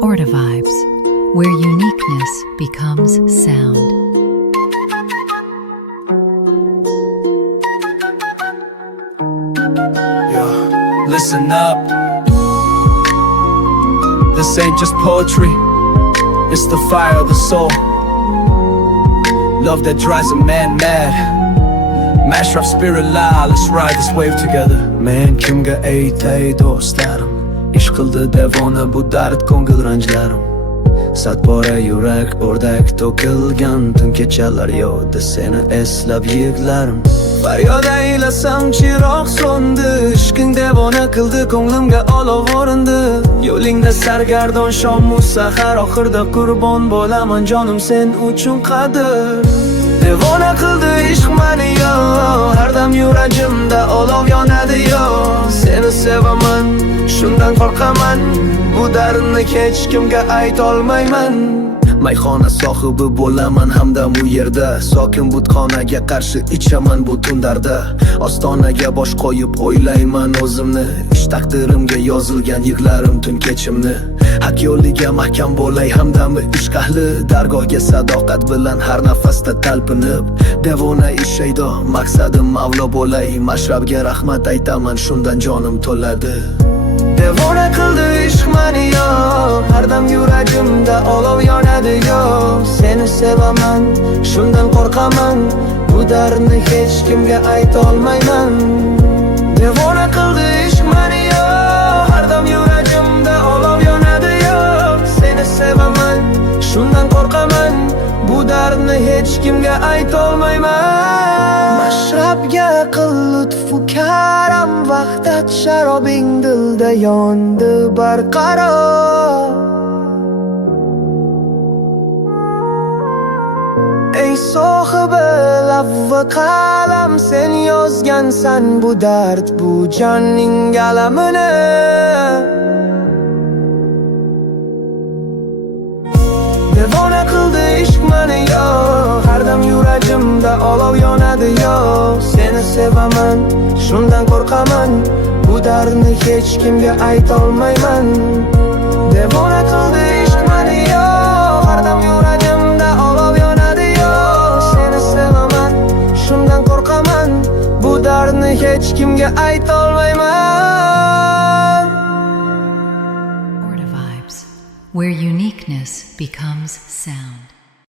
Orta Vibes, where uniqueness becomes sound. Yo, listen up. This ain't just poetry, it's the fire of the soul. Love that drives a man mad. Mashraf spirit loud, let's ride this wave together. Men kimga aytay do'stlarim, ish qildi devona bu dard ko'ngil ranjlarim. Sad bora yurak o'rdak to'kilgan tun kechalar yodi seni eslab yig'larim. Faryod aylasam chiroq so'ndi, ishqing devona qildi ko'nglimga olov o'rindi. Yo'lingda sargardon shomu sahar, oxirda qurbon bo'laman jonim sen uchun qadr. Devona qildi ishq mani yo, har dam yuragimda olov yonadi yo. Seni sevaman, shundan qo'rqaman, bu dardni hech kimga aytolmayman. Mayxona sohibi bo'laman hamdam u yerda, sokin butxonaga qarshi ichaman bu tunlarda. Ostonaga bosh qo'yib o'ylayman o'zimni, ish taqdirimga yozilgan yig'larim tun kechimni. Haq yo'liga mahkam bo'lay hamdami ishq ahli, dargohga sadoqat bilan har nafasda talpinib. Devona ish shaydo, maqsadim mavlo bo'lay, Mashrabga rahmat aytaman, shundan jonim to'ladi. Devona qildi ishq mani yo, har dam yuragimda olov yonadi yo. Seni sevaman, shundan qo'rqaman, bu dardni hech kimga aytolmayman. Devona qildi ishq mani yo, har dam yuragimda olov yonadi yo. Seni sevaman, shundan qo'rqaman, bu dardni hech kimga aytolmayman. Mashrabga qil lutfu karam, vaqtat sharobing dilda yondi barqaror. Ey sohibi laf va qalam, sen yozgansan bu dard, bu jonning alamini. Devona qildi ishq mani yo, har dam yuragimda olov yonadi yo. Seni sevaman, shundan qo'rqaman, bu dardni hech kimga aytolmayman. Devona qildi ishq mani yo, har dam yuragimda olov yonadi yo. Seni sevaman, shundan qo'rqaman, bu dardni hech kimga aytolmayman. Orta Vibes, where uniqueness becomes sound.